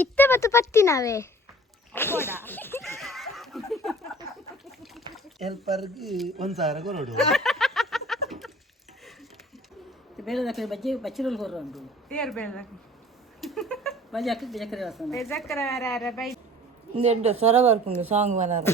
ಇತ್ತೆ ಮತ್ತು ಪತ್ತಿನವೇ ಹೆಲ್ಪರ್ಗೆ 1000 ಕೊರಡು ಬೇಳೆದಕ್ಕೆ ಬಜ್ಜಿ ಬಚ್ಚಿರೋಲ್ ಹೊರ ಉಂಟು ಏರ್ ಬೇಳೆದಕ್ಕೆ ಬಜ್ಜಿ ಹಾಕಿ ಬೇಜಕ್ಕರೆ ವಾಸನೆ ಬೇಜಕ್ಕರ ಯಾರ ಬೈ ದೊಡ್ಡ ಸ್ವರ ಬರ್ಕೊಂಡು ಸಾಂಗ್ ಬರಾರ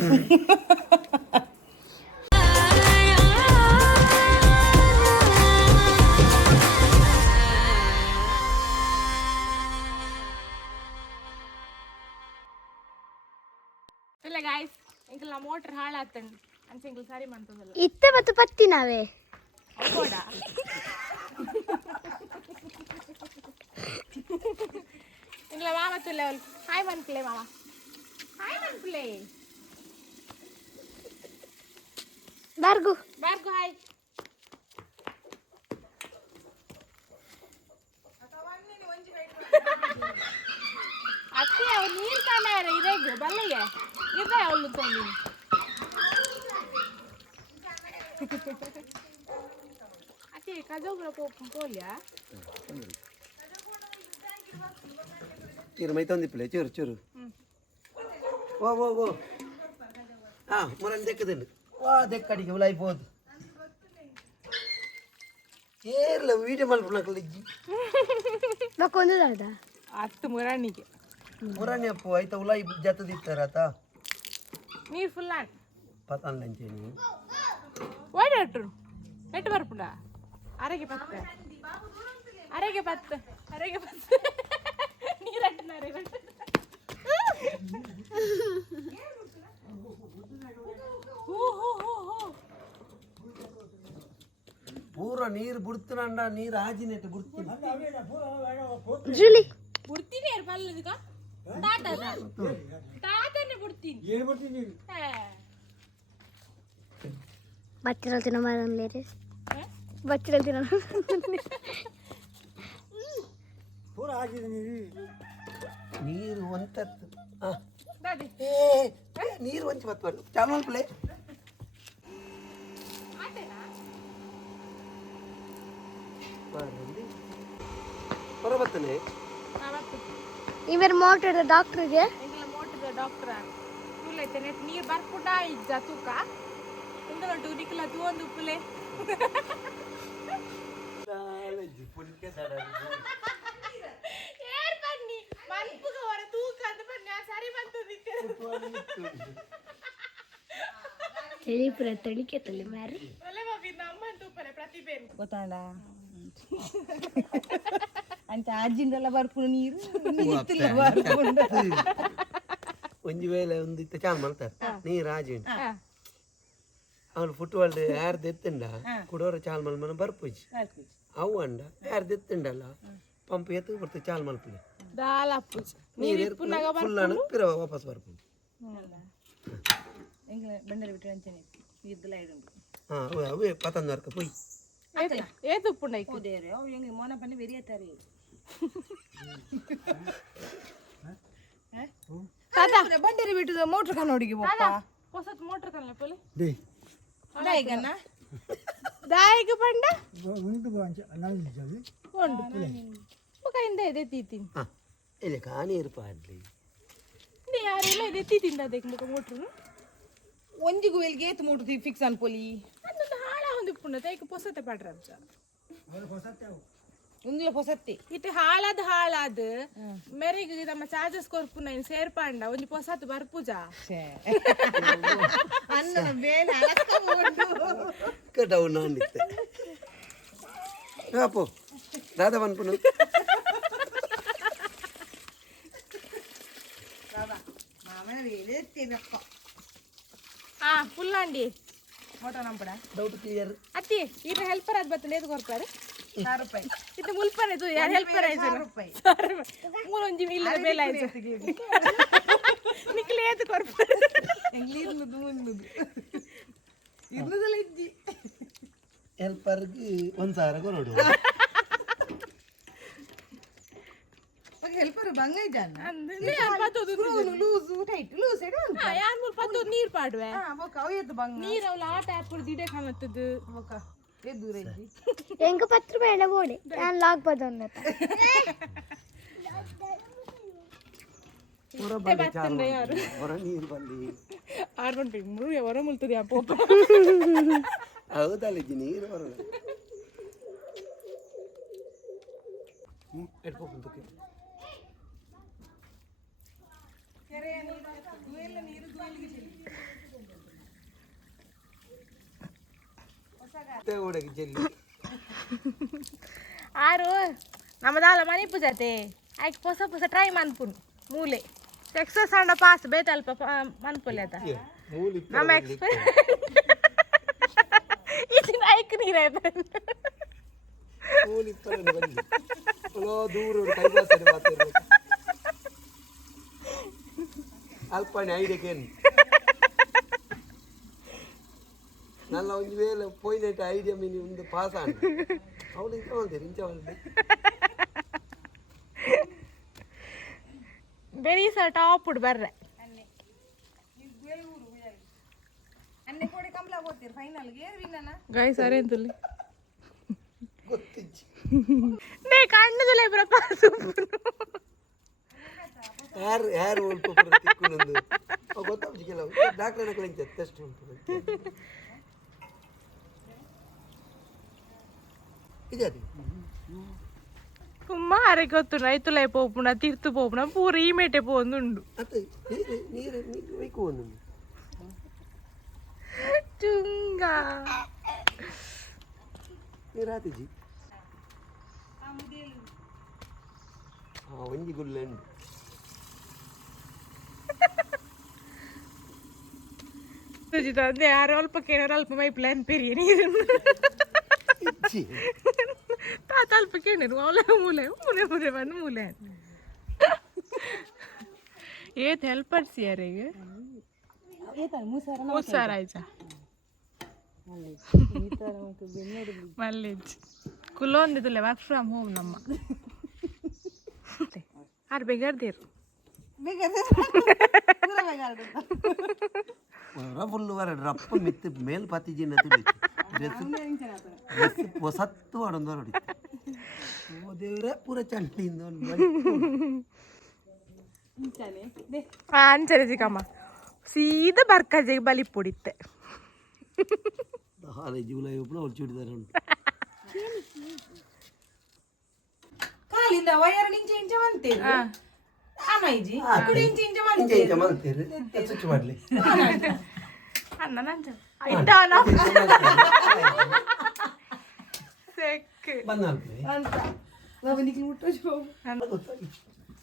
ಇಲ್ಲ ಗಾಯ್ಸ್ ಇಂಕಲ್ ಮೋಟರ್ ಹಾಳಾತಂಡು ಅಂಚೆ ಇಂಕಲ್ ಸರಿ ಮಾಡ್ತದಲ್ಲ ಇತ್ತೆ ಮತ್ತು ಪತ್ತಿನವೇ ಕೂಡ ಇಲ್ಲ ಮಾಮ ತುಲೆ ಹಾಯ್ ಮನ್ಪ್ಲೆ ಮಾಮ ಹಾಯ್ ಮನ್ಪ್ಲೆ ಬರ್ಗು ಬಾರ್ಗು ಹಾಯ್ ಅತ್ತೆ ಅವ್ರು ನೀರು ತಾನೇ ಇದೇಗ ಬಲ್ಲಿಗೆ ಇದೆ ಅವಳು ತಂದು ಅತ್ತೆ ಕಜೋಗ್ರ ಪೋಲ್ಯಾ ಚೂರು ಮೈ ತಂದಿಪ್ಪಲೆ ಚೂರು ಚೂರು ಓ ಓ ಓ ಮುರನ್ ದೆಕ್ಕದಂಡು ವಾ ದೆಕ್ಕಡಿಗೆ ಉಲಾಯ್ಬೋದು ಏರ್ಲ ವೀಡಿಯೋ ಮಲ್ಪುನಕಲ್ಲ ಇಜ್ಜಿ ಮಕ್ಕೊಂದು ದಾದ ಅತ್ತು ಮುರಾಣಿಗೆ ಮುರಾಣಿ ಅಪ್ಪು ಆಯ್ತಾ ಉಲಾಯಿ ಜತ್ತದಿತ್ತಾರಾತ ನೀರು ಫುಲ್ ಆನ್ ಪತಾಂಡಂಚೇನಿ ಓಡಾಟ್ರು ಎಟ್ಟು ಬರ್ಪುಂಡ ಅರೆಗೆ ಪತ್ತು ಅರೆಗೆ ಪತ್ತು ಅರೆಗೆ ಪತ್ತು ನೀರಟ್ಟನಾರೆ ಪೂರ ನೀರು ಬಿಡ್ತೀನಂಡ ನೀರು ಆಜಿನೆಟ್ಟು ಬಿಡ್ತೀನಿ ಜುಲಿ ಬಿಡ್ತೀನಿ ಯಾರು ಪಲ್ಲದಕ್ಕ ತಾತನೇ ಬಿಡ್ತೀನಿ ಬಚ್ಚಿರಲ್ ತಿನ್ನೋ ಮಾರನ್ಲೇರಿ ಬಚ್ಚಿರಲ್ ತಿನ್ನೋ ನೀರು ಒಂತತ್ತು ದಾದಿ ನೀರು ಒಂಚು ಬತ್ಬಾರ್ದು ಚಾಲು ಪ್ಲೇ ಹೊರ ಬತ್ತಾನೆ ಇವರು ಮೋಟರ್ ಡಾಕ್ಟ್ರಿಗೆ ಎಂಗ್ಲ ಮೋಟರ್ ಡಾಕ್ಟರ್ ತುಲೈತೆ ನೆಟ್ ನೀರು ಬರ್ಪುಂಡ ಇಜ್ಜ ತೂಕ ಇಂದಲೊಟ್ಟು ನಿಕ್ಲ ತೂಂದು ಉಪ್ಪುಲೆ ಏರ್ ಬನ್ನಿ ಮಲ್ಪುಗ ಹೊರ ತೂಕ ಅಂತ ಬನ್ನಿ ಸರಿ ಬಂತದಿತ್ತೆ ತಿಳಿಪುರ ತಳಿಕೆ ತಲೆ ಮಾರಿ ಒಲೆ ಬಾಬಿ ನಮ್ಮ ತೂಪನೆ ಪ್ರತಿಭೆ ಗೊತ್ತಾಂಡ ಅಂತ ಅಜ್ಜಿಂದೆಲ್ಲ ಬರ್ಕೊಂಡು ನೀರು ನೀತಿಲ್ಲ ಬರ್ಕೊಂಡು ಒಂಜಿ ವೇಳೆ ಒಂದು ಇತ್ತ ಚಾಲ್ ಮಾಡ್ತಾರೆ ನೀರು ಆಜಿ ಅವಳು ಫುಟ್ಬಾಲ್ ಯಾರ್ದು ಎತ್ತಂಡ ಕುಡೋರ ಚಾಲ್ ಮಲ್ಮನ ಬರ್ಪುಜಿ ಅವು ಅಂಡ ಯಾರ್ದು ಎತ್ತಂಡಲ್ಲ ಪಂಪ್ ಎತ್ತು ಬರ್ತು ಚಾಲ್ ಮಲ್ಪಲಿ ದಾಲಪ್ಪು ನೀರು ಫುಲ್ ಅಣ್ಣ ಪಿರವ ವಾಪಸ್ ಬರ್ಪುಜಿ ಎಂಗ್ಲ ಬಂಡರೆ ಬಿಟ್ಟು ಅಂಚನೆ ಇದ್ದಲ್ಲ ಇಡುಂಡು ಅವೇ ಪತಂದರ್ಕ ಪೊಯ್ ಏತು ಉಪ್ಪುಂಡ ಇಕ್ಕು ದೇವ್ರೆ ಅವು ಹೆಂಗೆ ಮೋನ ಪನ್ನೆ ಬೆರಿಯತ್ತಾರೆ ಬಂಡರೆ ಬಿಟ್ಟು ಮೋಟ್ರ್ ಕನ್ನೋಡಿಗೆ ಹೋಗ್ತಾ ಹೊಸತ್ ಮೋಟರ್ ಕಲ್ಲ ಪೊಲೆ ದಾಯಿಗನ್ನ ದಾಯಿಗೆ ಬಂಡ ಉಂಟು ಉಂಡು ಮುಖದಿಂದ ಇದೆ ತೀತೀನಿ ಇಲ್ಲ ಕಾನೀರು ಪಾಡ್ಲಿ ಯಾರೆಲ್ಲ ಇದೆ ತೀತಿಂದ ಅದಕ್ಕೆ ಮುಖ ಮೋಟ್ರು ಒಂದಿಗೂ ಎಲ್ಲಿಗೆ ಏತು ಮೋಟ್ರ್ ಫಿಕ್ಸ್ ಅನ್ಪೊಲಿ ಅದೊಂದು ಹಾಳ ಹೊಂದಿಪ್ಪುಂಡ ತೈಕ ಪೊಸತೆ ಪಾಡ್ರ ಅಂಚ ಒಂದಿಲ್ಲ ಹೊಸತ್ತೆ ಇಟ್ಟು ಹಾಳಾದ ಮೆರೆಗೆ ನಮ್ಮ ಚಾರ್ಜಸ್ ಕೊರ್ಪುನ ಇನ್ನು ಸೇರ್ಪಾಂಡ ಒಂದು ಪೊಸತ್ ಬರ್ಪುಜ ಅನ್ನ ಬೇನೆ ಕಟವು ನಾನಿತ್ತೆ ಅಪ್ಪು ದಾದ ಬನ್ಪುನು ಮಾಮನ ವೇಳೆ ತಿನ್ನಪ್ಪ ಫುಲ್ ಅಂಡಿ ಮೋಟರ್ ನಂಪಡ ಡೌಟ್ ಕ್ಲಿಯರ್ ಅತ್ತಿ ಇದು ಹೆಲ್ಪರ್ ಅದು ಬರ್ತದೆ ಏದು ಕೊರ್ಪಾರೆ ₹100 ಇದು ಮುಲ್ಪರ್ ಇದು ಯಾರು ಹೆಲ್ಪರ್ ಆಯ್ತು ಮೂರೊಂಜಿ ಇಲ್ಲ ಬೇಲೆ ಆಯ್ತು ನಿಕ್ಲೆ ಏದು ಕೊರ್ಪಾರೆ ಎಂಗ್ಲೀರ್ನುದು ಮುನ್ನುದು ಇನ್ನುದಲ್ಲ ಇಜ್ಜಿ ಹೆಲ್ಪರ್ಗೆ 1000 ಕೊರಡು ಹೆಲ್ಪರ್ ಬಂಗೈ ಜಾನ ಲೂಸು ಟೈಟ್ ಲೂಸ್ ಯಾರು ಮೂರು ಪತ್ತು ನೀರು ಪಾಡುವೆ ಅವತ್ತು ಬಂಗ ನೀರು ಅವಳು ಆಟ ಆಡ್ಬಿಡ್ದು ಇಡೇ ಕಾಣತ್ತದು ದೂರ ಇಜ್ಜಿ ಹೆಂಗ ₹10 ಓಡಿ ನಾನು ಲಾಗ್ಬೋದು ಅನ್ನತ್ತ ಹೊರ ಬಂದು ಚಾಲು ಮಾಡಿ. ಹೊರ ನೀರು ಬಂದು ಆಡ್ಕೊಂಡ್ರಿ ಮುರುಗೆ ಹೊರ ಮುಲ್ತದೆ ಆ ಪೋಪ ಹೌದಲ್ಲ ಇಜ್ಜಿ ನೀರು ಬರೋಲ್ಲ. ಎಡ್ಪೋಕೆ ಓಡಕ್ಕೆ ಜಲ್ಲಿ ಆರು ನಮ್ಮದಾಲ ಮನೆ ಪೂಜಾತೆ ಆಯ್ಕೆ ಹೊಸ ಹೊಸ ಟ್ರೈ ಮನ್ಪುನ್ ಮೂಲೆ ಎಕ್ಸಸ್ ಅಂಡ ಪಾಸ್ ಬೇತಲ್ಪ ಮನ್ಪುಲೆ ಅದ ಮೂಲಿ ನಮ್ಮ ಎಕ್ಸ್ಪೀರಿಯನ್ಸ್ ಇದನ್ನ ಆಯ್ಕೆ ನೀರಾಯ್ತು ಮೂಲಿ ಪರನೆ ಬಂದು ಅಲೋ ದೂರ ಕೈ ಬಾಸನೆ ಮಾತಾಡ್ಬೇಕು ಅಲ್ಪನೆ ಐಡಿಯಾಕೇನು ನಲ್ಲ ಒಂದು ವೇಳೆ ಪೋಯ್ನೈಟ್ ಐಡಿಯಾ ಮೀನಿ ಒಂದು ಪಾಸ್ ಆಂಡ್ ಅವಳು ಇಂಚ ಮಾಡ್ತೀರಿ ಇಂಚ ಮಾಡಿ ಬೆರಿ ಸಹ ಟಾಪ್ ಉಡ್ ಬರ್ರೆ ಅನ್ನೆ ಕೋಡಿ ಕಂಬಳ ಹೋಗ್ತೀರಿ ಫೈನಲ್ಗೆ ವಿನ್ನನ ಗಾಯ ಸರಿ ಅಂತಲ್ಲಿ ಗೊತ್ತಿಜ್ಜಿ ನೇ ಕಣ್ಣದಲ್ಲ ಇಬ್ಬರ ಪಾಸು ಯಾರು ಉಳ್ಪು ತಿಕ್ಕೊಂಡೊಂದು ಗೊತ್ತಾಗ್ತಿ ಕೆಲವು ಡಾಕ್ಟರ್ನ ಕಳಿಂಚ ಟೆಸ್ಟ್ ಉಂಟು ಇದೆ ಅದು ಸುಮಾರೆ ಗೊತ್ತು ರೈತುಲೈ ಪೋಪುನ ತಿರ್ತು ಪೋಪುನ ಪೂರ ಈ ಮೇಟೆ ಪೋಂದುಂಡು ಅದು ನೀರು ನೀರು ನೀರು ಬೇಕು ಒಂದು ಚುಂಗ ನೀರು ಆತಿಜಿ ಒಂಜಿ ಗುಲ್ಲೆ ಉಂಡು ಸುಜಿತ ಅಂದ್ರೆ ಯಾರು ಅಲ್ಪ ಕೇಳೋರು ಅಲ್ಪ ಮೈ ಪ್ಲಾನ್ ಪೆರಿಯ ನೀರು ಇಜ್ಜಿ ತಾತ ಅಲ್ಪ ಕೇಳಿರು ಅವಳ ಮೂಲೆ ಮೂಲೆ ಮೂಲೆ ಬಂದು ಮೂಲೆ ಏತ್ ಹೆಲ್ಪರ್ಸ್ ಯಾರಿಗೆ ಏತಾನ ಮೂಸಾರ ಮುಸ್ಸಾರ ಆಯ್ತಾ ಮಲ್ಲೇಜ್ ಕುಲೊಂದಿದ್ಲೆ ವರ್ಕ್ ಫ್ರಮ್ ಹೋಮ್ ನಮ್ಮ ಆರು ಬೇಗಾರ್ದೇರು ಫುಲ್ ವರ ರಪ್ಪ ಮಿತ್ತು ಮೇಲ್ ಪತ್ತಿಜಿನ ತುಳಿ ಡ್ರೆಸ್ ಹೊಸತ್ತು ಆಡೊಂದು ನೋಡಿ ಓ ದೇವ್ರೆ ಪೂರ ಚಂಡಿಂದ ಅಂಚನೆ ಸಿಕ್ಕಮ್ಮ ಸೀದಾ ಬರ್ಕಜೆಗೆ ಬಲಿ ಪುಡಿತ್ತೆ ಹಾಲೆ ಜೂಲೈ ಒಬ್ಬನ ಹೊಲ್ಚಿಡಿದಾರೆ ಉಂಟು ಕಾಲಿಂದ ವಯರ್ ನಿಂಚ ಇಂಚ ಮಂತೇರಿ ಆಮೈಜಿ ಕುಡಿ ಇಂಚ ಇಂಚ ಮಂತೇರಿ ಇಂಚ ಮಾಡ್ತೀರಿ ಸ್ವಿಚ್ ಮಾಡಲಿ ಅನ್ನ ನಂಚ ಇಟ್ಟಾನ ಸೆಕ್ ಬಂದಾಲ್ರಿ ಅಂತ ನಾವು ನಿಕ್ಕೆ ಮುಟ್ಟೋ ಜೋ ಗೊತ್ತಾಗಿ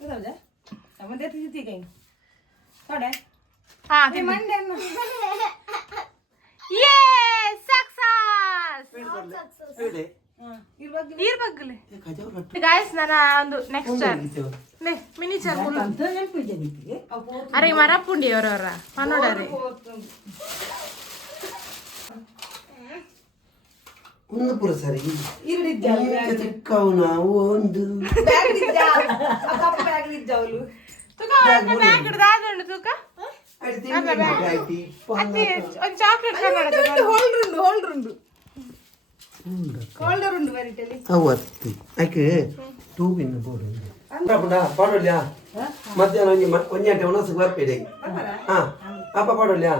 ಹೌದಾ ಅವಂದೆ ತಿಂತಿ ಕೈ ಕಡೆ ಹಾ ಮಂಡೆ ಯೇ ಸಕ್ಸಸ್ ಹೇಳಿ ಇರುವಾಗ ನೀರ್ ಬಗ್ಗಲೆ ಖಜಾವ್ ರಟ್ಟು ಗಾಯ್ಸ್ ನನ್ನ ಒಂದು ನೆಕ್ಸ್ಟ್ ನೇ ಮಿನಿಚರ್ ಅಂತ ನೆನಪಿದೆ ನಿಕ್ಕೆ ಅಪ್ಪೋ ಅರೆ ಮರಪುಂಡಿ ಅವರವರ ಪನ್ನೋಡರೆ ಒಂದು ಪುರ ಸರಿ ಇರುಡಿದ್ದ ಚಿಕ್ಕವನ ಒಂದು ಬ್ಯಾಗ್ ಇದ್ದ ಆ ಕಪ್ಪ ಬ್ಯಾಗ್ ಇದ್ದವಳು ತುಕ ಬ್ಯಾಗ್ ಹಿಡ್ದಾದಂಡು ತುಕ ಅತ್ತಿ ಒಂದು ಚಾಕ್ಲೇಟ್ ಕನ್ನಡ ಹೋಲ್ಡರ್ ಉಂಡು ಬರಿಟಲ್ಲಿ ಅವತ್ತು ಆಕೆ ಟೂಬಿನ ಬೋರ್ಡು ಪಾಡೋಲ್ಯಾ ಮಧ್ಯಾಹ್ನ ಒಂಜಿ ಗಂಟೆ ಒಣಸು ಬರ್ಬೇಡಿ ಹಾ ಅಪ್ಪ ಪಾಡೋಲ್ಯಾ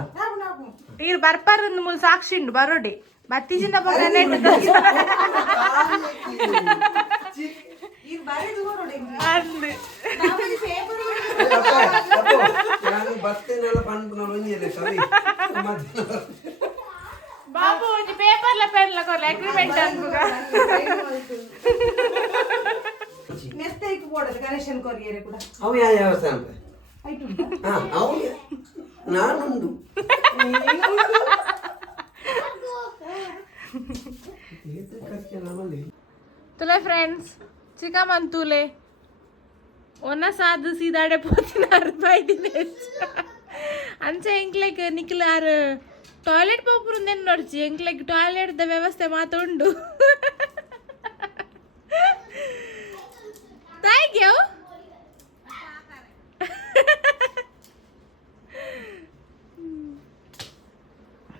ನೀರು ಬರ್ಪಾರಂದು ಮುಲ್ ಸಾಕ್ಷಿಂಡು ಬರೋಡಿ ಬತ್ತಿಜಿಂದ ಬರ ಇದು ಬಾರಿ ದೂರ ನೋಡಿ ಅಂದು ನಾವಲ್ಲಿ ಪೇಪರ್ ನಾನು ಬರ್ತೇನೆಲ್ಲ ಪಂಡು ಒಂಜಿಲ್ಲ ಸರಿ ಬಾಬು ಒಂದು ಪೇಪರ್ಲ ಪೆನ್ಲ ಕೊರ್ಲ ಅಗ್ರಿಮೆಂಟ್ ಅನ್ಬುಗ ಮೆಸ್ತೈಕ್ ಬೋರ್ಡ್ ಕನೆಕ್ಷನ್ ಕೊರಿಯರೆ ಕೂಡ ಅವು ಯಾವ ಯಾವ ಸ್ಥಾನ ಆಯ್ತು ಹಾ ಅವು ನಾನುಂಡು तुले फ्रेंड्स चिका मन तुले ओना साध सीधाडे पोतिनार बयदिने अंचे ಎಂಕ್ಲೆಗ್ ನಿಕ್ಲಾರ್ ಟಾಯ್ಲೆಟ್ ಪೋಪುರುಂದೆನ್ ನೋಡ್ಚಿ ಎಂಕ್ಲೆಗ್ ಟಾಯ್ಲೆಟ್ ದ ವ್ಯವಸ್ಥೆ ಮಾತ ಉಂಡು ತಾಯ್ಗ್ಯೋ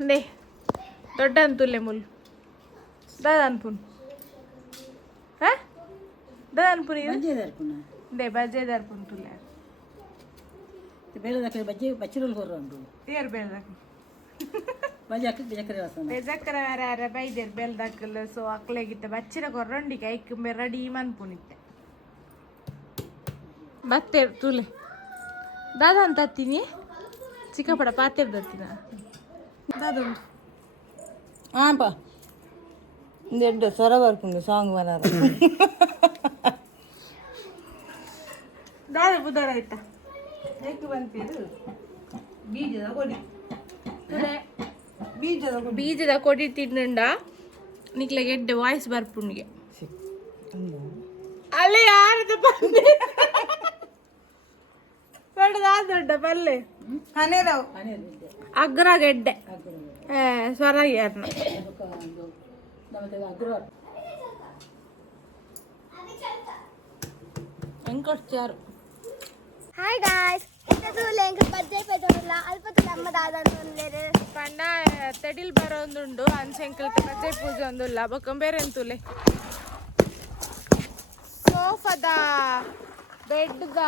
ನೇ ದೊಡ್ಡ ಅಂತುಲೆ ಮುಲ್ ದಾದನ್ಪುನ್ ದಾದನ್ಪುನ್ ದೇ ಬಜೆ ದರ್ಪುನ್ ತುಲೆ ಬೇರೆ ಬಜ್ಜಿ ಬಚ್ಚಿರೋಲ್ ಕೊರ್ರಂಡು ಏರ್ ಬೆಲ್ದಾಕ ಬಜ್ಜಿ ಹಾಕಿ ಬೇಜಕರೆ ವಾಸನ ಬೆಜಕ್ಕರ ಬೇರೆ ಯಾರ ಬೈದೇರ್ ಬೆಲ್ದಾಕಲ್ಲ ಸೊ ಅಕ್ಲೆಗಿತ್ತ ಬಚ್ಚಿರ ಕೊರ್ರಂಡಿಗೆ ಐಕ್ ರೆಡಿ ಮನ್ಪುನಿತ್ತೆ ಬತ್ತೇರ್ ತುಲೆ ದಾದ ಅಂತ ಹತ್ತೀನಿ ಚಿಕ್ಕಪಡ ಪಾತೇರ್ ದತ್ತಿನ ದಾದುಂಟು ಹಾಂಪ ದೊಡ್ಡ ಸ್ವರ ಬರ್ಕೊಂಡು ಸಾಂಗ್ ಬನಾರ ದಾದ ಬುಧವಾರ ಆಯ್ತಾ ಹೇಗೆ ಬಂತೀರು ಬೀಜದ ಕೊಡಿ ಬೀಜದ ಕೊಡಿ ತಿನ್ನುಂಡ ನಿಕ್ಲೆ ಗೆಡ್ಡೆ ವಾಯ್ಸ್ ಬರ್ಪುಣ್ಗೆ ಅಲ್ಲೇ ಯಾರದು ಪಲ್ಲೆ ದೊಡ್ಡ ಪಲ್ಲೆ ಹನೇರಾವ್ ಅಗ್ರ ಗೆಡ್ಡೆ ಸ್ವರ ಯಾರನ್ನ ಹೆಂಗ್ ಕೊಡ್ತಾರು ಹಾಯ್ ಗಾಯ್ಸ್ ಇದು ಲೆಂಕ ಬಜ್ಜೆ ಪೆದಲ್ಲ ಅಲ್ಪ ನಮ್ಮ ದಾದ ಅಂತಂದ್ರೆ ಪಂಡ ತೆಡಿಲ್ ಬರೋಂದುಂಡು ಅನ್ಸೆಂಕಲ್ ಬಜ್ಜೆ ಪೂಜೆ ಒಂದುಲ್ಲ ಬೊಕ್ಕಂಬೇರೆ ಅಂತೂಲೆ ಸೋಫಾದ ಬೆಡ್ದ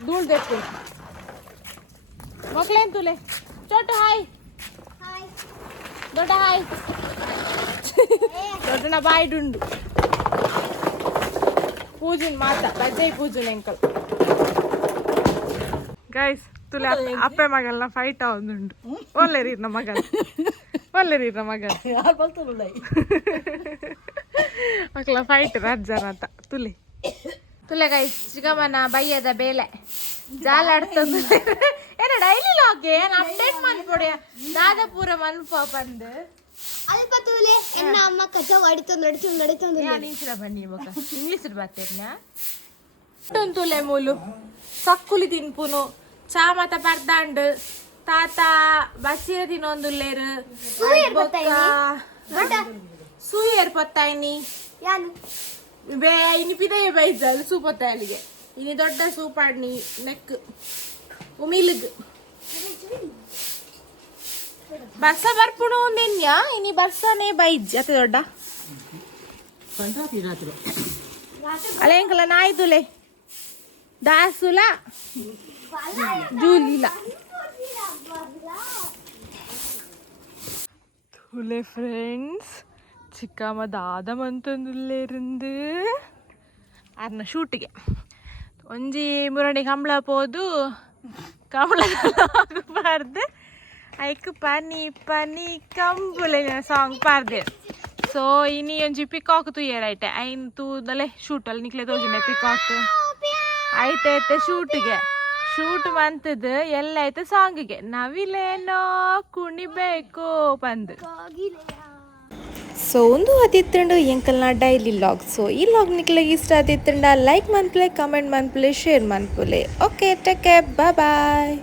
ಧೂಳ್ ತೆಕ್ಕು ಮಕ್ಳೇಂತೂಲೆ ಚೋಟು ಹಾಯ್ ಹಾಯ್ ದೊಡ್ಡ ಹಾಯ್ ದೊಡ್ಡನ ಬಾಯ್ಡುಂಡು ಪೂಜನ್ ಮಾತ ಬಜ್ಜೆ ಪೂಜನ್ ಎಂಕಲ್ ಗೈಸ್ ತುಲೆ ಅಪ್ಪೆ ಮಗಲ್ನ ಫೈಟ್ ಆವೊಂದುಂಡು ಒಳ್ಳೆರಿ ನಮ್ಮ ಮಗಲ್ ಯಾರು ಬಲ್ತಲ್ಲ ಮಕ್ಕಳ ಫೈಟ್ ರಾಜ್ಜನ ಅಂತ ತುಲೆ ಗೈಸ್ ಚಿಕ್ಕಮ್ಮನ ಬಯ್ಯದ ಬೇಲೆ ಜಾಲಾಡ್ತಂದು ಏನ ಡೈಲಿ ಲಾಗ್ ಏನ್ ಅಪ್ಡೇಟ್ ಮಾಡ್ಕೊಡಿ ದಾದ ಪೂರ ಮನ್ಪ ಬಂದು ಅಲ್ಪ ತೂಲೆ ಎನ್ನ ಅಮ್ಮ ಕಜ ನಡಿತಂದು ಯಾನ್ ಇಂಚಿನ ಬನ್ನಿ ಮಗ ಇಂಗ್ಲೀಷ್ ಬರ್ತೇನ ತುಲೆ ಮೂಲು ಸಕ್ಕುಲಿ ತಿನ್ಪುನು ಚಾ ಮತ ಪರ್ದಾಂಡ್ ತಾತ ಬಚ್ಚಿರ ತಿನ್ನೊಂದುಲ್ಲೇರು ಸೂಯರ್ ಪತ್ತಾಯಿನಿ ಯಾನು ಬೇ ಇನಿ ಪಿದೆಯ ಬೈಜಲ್ ಸೂಪತ್ತಾಯಲಿಗೆ ಇನಿ ದೊಡ್ಡ ಸೂಪಾಡ್ನಿ ನೆಕ್ ಉಮಿಲಿಗ್ ಬರ್ಸ ಬರ್ಪುಣು ಒಂದೆನ್ಯ ಇನಿ ಬರ್ಸನೇ ಬೈಜ್ ಅತ್ತೆ ದೊಡ್ಡ ರಾತ್ರಿ ಅಲೆಂಕಲ ನಾಯ್ತುಲೆ ದಾಸುಲ ಜೂಲಿಲ ತುಲೆ ಫ್ರೆಂಡ್ಸ್ ಚಿಕ್ಕಮ್ಮ ದಾದ ಮಂತೊಂದುಲ್ಲೇருந்து ಅರ್ನ ಶೂಟಿಗೆ ಒಂಜಿ ಮುರಣಿ ಕಂಬಳ ಪೋದು ಕಂಬಳ ಪಾರ್ದು ಐಕ್ ಪನಿ ಪನಿ ಕಂಬುಲೆ ಸಾಂಗ್ ಪಾರ್ದೆ ಸೊ ಇನಿ ಒಂಜಿ ಪಿಕಾಕ್ ತುಯ್ಯರೈತೆ ಐನ್ ತೂದಲೆ ಶೂಟಲ್ಲಿ ನಿಕ್ಲೆ ತೋಜಿನ ಪಿಕಾಕ್ ಐತೆ ಶೂಟಿಗೆ ಶೂಟ್ ಮಂತದ್ದು ಎಲ್ಲ ಐತೆ ಸಾಂಗಿಗೆ ನವಿಲೇನೋ ಕುಣಿಬೇಕು ಬಂದು ಸೊ ಒಂದು ಅದಿತ್ತಂಡು ಎಂಕಲ್ನ ಡೈಲಿ ಲಾಗ್ ಸೊ ಈ ಲಾಗ್ ನಿಕ್ಲೆಗೆ ಇಷ್ಟ ಆದಿತ್ತಂಡ ಲೈಕ್ ಮನ್ಪ್ಲೆ ಕಮೆಂಟ್ ಮನ್ಪ್ಲೆ ಶೇರ್ ಮನ್ಪುಲೆ ಓಕೆ ಟೇಕ್ ಕೇರ್ ಬಾಯ್